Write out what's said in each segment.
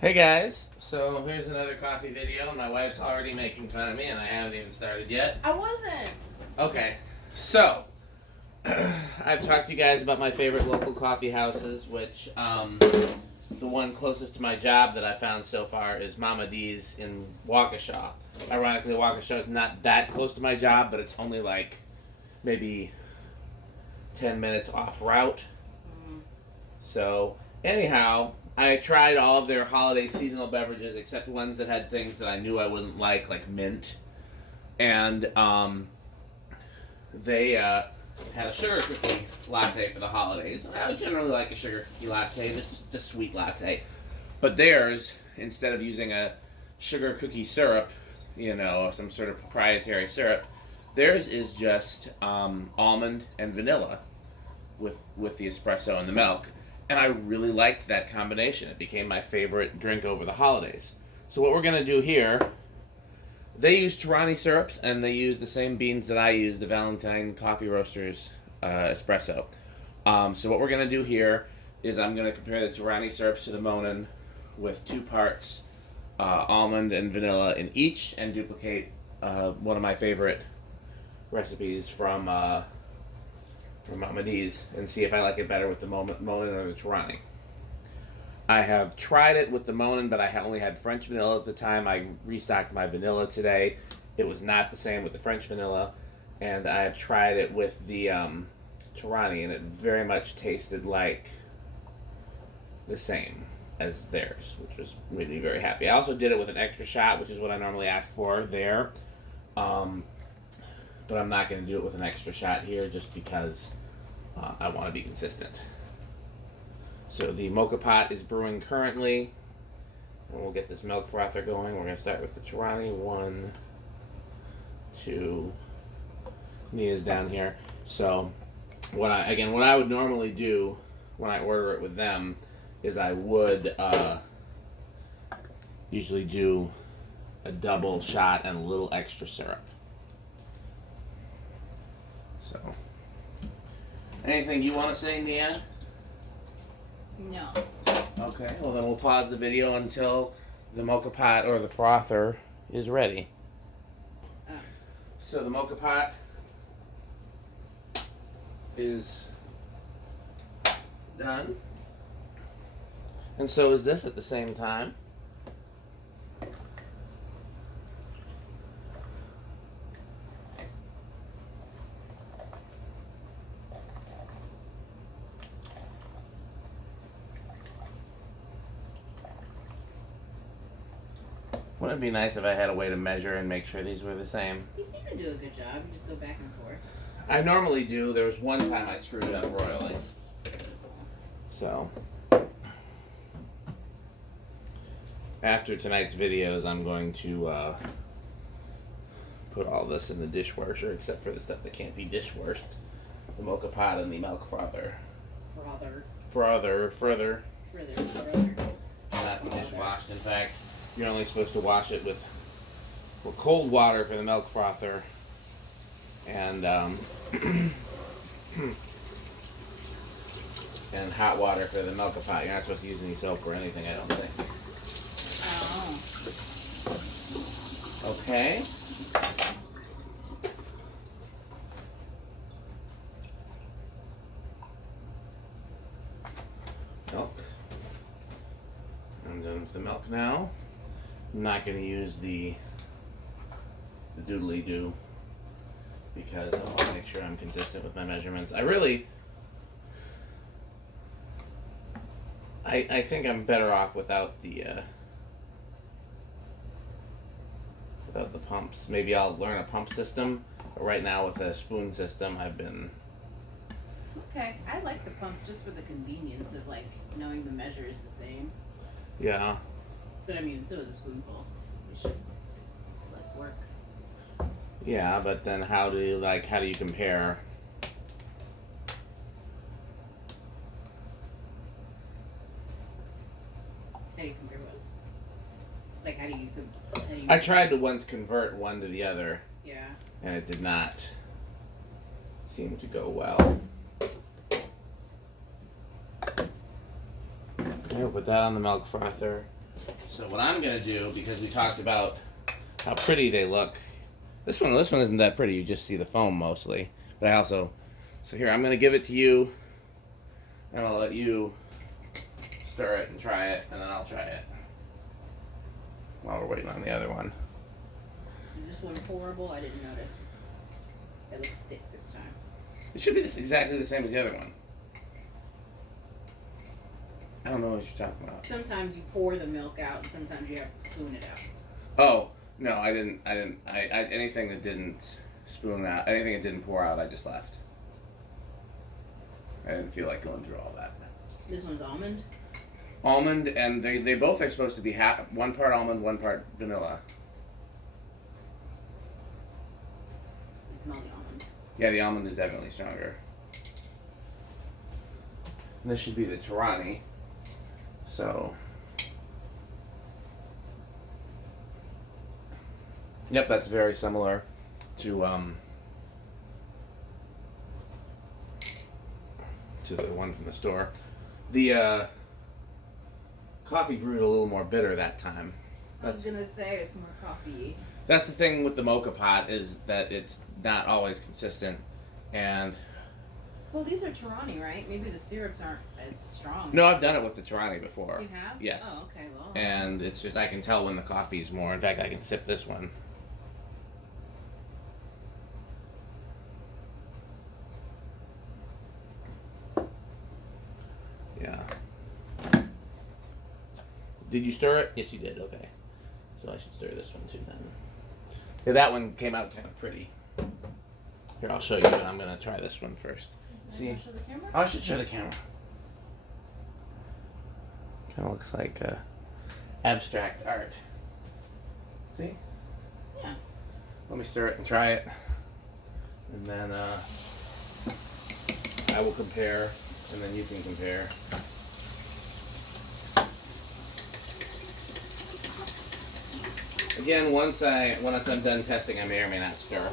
Hey guys, so here's another coffee video. My wife's already making fun of me and I haven't even started yet. I wasn't. Okay, so I've talked to you guys about my favorite local coffee houses, which the one closest to my job that I found so far is Mama D's in Waukesha. Ironically, Waukesha is not that close to my job, but it's only like maybe 10 minutes off route. So anyhow, I tried all of their holiday seasonal beverages except ones that had things that I knew I wouldn't like mint. And they had a sugar cookie latte for the holidays. And I would generally like a sugar cookie latte, just sweet latte. But theirs, instead of using a sugar cookie syrup, some sort of proprietary syrup, theirs is just almond and vanilla with the espresso and the milk. And I really liked that combination. It became my favorite drink over the holidays. So what we're going to do here, they use Torani syrups, and they use the same beans that I use, the Valentine Coffee Roasters Espresso. So what we're going to do here is I'm going to compare the Torani syrups to the Monin with 2 parts almond and vanilla in each, and duplicate one of my favorite recipes from Mama D's and see if I like it better with the Monin or the Torani. I have tried it with the Monin, but I only had French vanilla at the time. I restocked my vanilla today. It was not the same with the French vanilla. And I have tried it with the Torani, and it very much tasted like the same as theirs, which was made me very happy. I also did it with an extra shot, which is what I normally ask for there. But I'm not going to do it with an extra shot here just because I want to be consistent. So the Moka Pot is brewing currently, and we'll get this milk frother going. We're going to start with the Torani. 1, 2, Nia's down here. So what I would normally do when I order it with them is I would usually do a double shot and a little extra syrup. So, anything you want to say, Nia? No. Okay, well then we'll pause the video until the Moka Pot or the frother is ready. So the Moka Pot is done. And so is this at the same time. Wouldn't it be nice if I had a way to measure and make sure these were the same? You seem to do a good job. You just go back and forth. I normally do. There was one time I screwed it up royally. So, after tonight's videos, I'm going to put all this in the dishwasher, except for the stuff that can't be dishwashed. The Moka Pot and the milk frother. Further. Not be dishwashed. In fact, you're only supposed to wash it with cold water for the milk frother, and and hot water for the Moka Pot. You're not supposed to use any soap or anything, I don't think. Oh. Okay. Milk. I'm done with the milk now. I'm not going to use the doodly do because I want to make sure I'm consistent with my measurements. I think I'm better off without the pumps. Maybe I'll learn a pump system. But right now with a spoon system, I've been... Okay, I like the pumps just for the convenience of knowing the measure is the same. Yeah. But I mean, so is a spoonful. It's just less work. Yeah, but then how do you compare? How do you compare what? How do you I tried to once convert one to the other. Yeah. And it did not seem to go well. Okay, we'll put that on the milk frother. So what I'm gonna do, because we talked about how pretty they look, this one isn't that pretty. You just see the foam mostly. But I also, so here I'm gonna give it to you, and I'll let you stir it and try it, and then I'll try it while we're waiting on the other one. Is this one horrible? I didn't notice. It looks thick this time. It should be exactly the same as the other one. I don't know what you're talking about. Sometimes you pour the milk out, and sometimes you have to spoon it out. Oh, no, I didn't. Anything that didn't spoon out, anything that didn't pour out, I just left. I didn't feel like going through all that. This one's almond? Almond, and they both are supposed to be one part almond, one part vanilla. You smell the almond. Yeah, the almond is definitely stronger. And this should be the Torani. So, yep, that's very similar to the one from the store. The coffee brewed a little more bitter that time. I was gonna say it's more coffee-y. That's the thing with the Moka Pot, is that it's not always consistent, and Well, these are Torani, right? Maybe the syrups aren't as strong. no, I've done it with the Torani before. You have? Yes. Oh, okay. Well. And it's just, I can tell when the coffee's more. In fact, I can sip this one. Yeah. Did you stir it? Yes, you did. Okay. So I should stir this one too then. Yeah, that one came out kind of pretty. Here, I'll show you, but I'm going to try this one first. See? Show the camera? Oh, I should show the camera. Kind of looks like abstract art. See? Yeah. Let me stir it and try it. And then I will compare, and then you can compare. Again, once I'm done testing, I may or may not stir.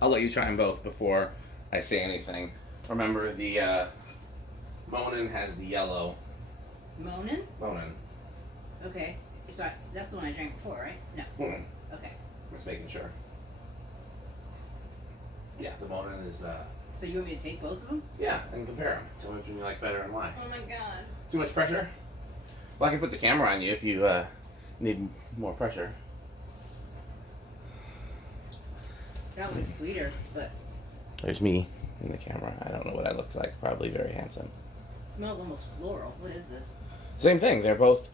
I'll let you try them both before I say anything. Remember, the Monin has the yellow. Monin? Monin. Okay. So that's the one I drank before, right? No. Monin. Okay. Just making sure. Yeah, the Monin is So you want me to take both of them? yeah, and compare them. Tell me which one you like better and why. Oh my god. Too much pressure? Well, I can put the camera on you if you need more pressure. That one's sweeter, but There's me in the camera. I don't know what I look like. Probably very handsome. it smells almost floral. What is this? Same thing. They're both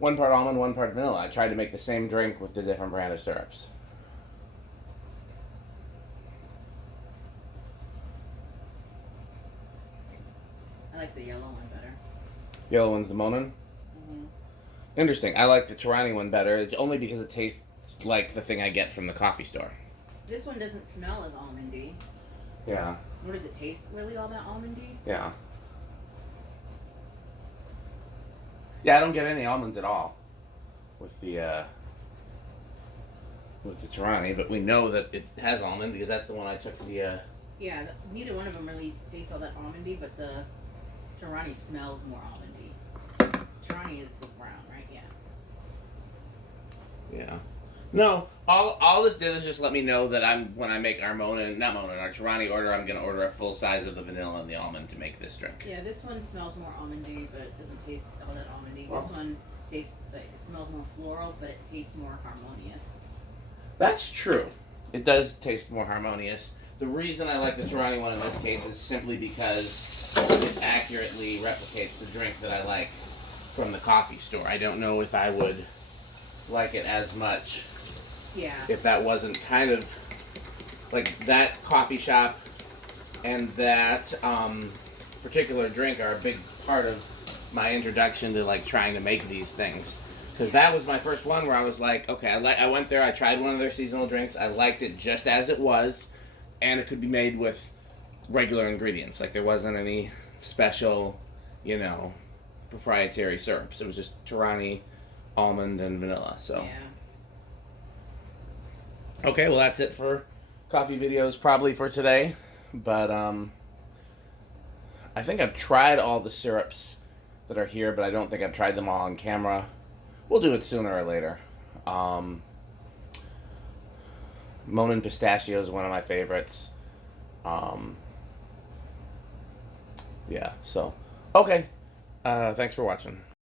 one part almond, one part vanilla. I tried to make the same drink with the different brand of syrups. I like the yellow one better. Yellow one's the Monin. Mm-hmm. Interesting. I like the Torani one better. It's only because it tastes like the thing I get from the coffee store. This one doesn't smell as almondy. Yeah. Nor does it taste really all that almondy. Yeah. Yeah, I don't get any almonds at all with the Torani, but we know that it has almond because that's the one I took the Yeah, neither one of them really tastes all that almondy, but the Torani smells more almondy. Torani is the brown, right? Yeah. yeah. No, all this did is just let me know that when I make our our Torani order, I'm gonna order a full size of the vanilla and the almond to make this drink. Yeah, this one smells more almondy, but it doesn't taste all that almondy. Well. This one tastes like it smells more floral, but it tastes more harmonious. That's true. It does taste more harmonious. The reason I like the Torani one in this case is simply because it accurately replicates the drink that I like from the coffee store. I don't know if I would like it as much Yeah. if that wasn't kind of like that coffee shop and that particular drink are a big part of my introduction to like trying to make these things. Because that was my first one where I was like, okay, I went there, I tried one of their seasonal drinks, I liked it just as it was, and it could be made with regular ingredients. Like there wasn't any special, proprietary syrups. It was just Torani, almond, and vanilla. So Yeah. okay, well that's it for coffee videos probably for today. But I think I've tried all the syrups that are here, but I don't think I've tried them all on camera. We'll do it sooner or later. Monin pistachio is one of my favorites. Yeah, so okay. Thanks for watching.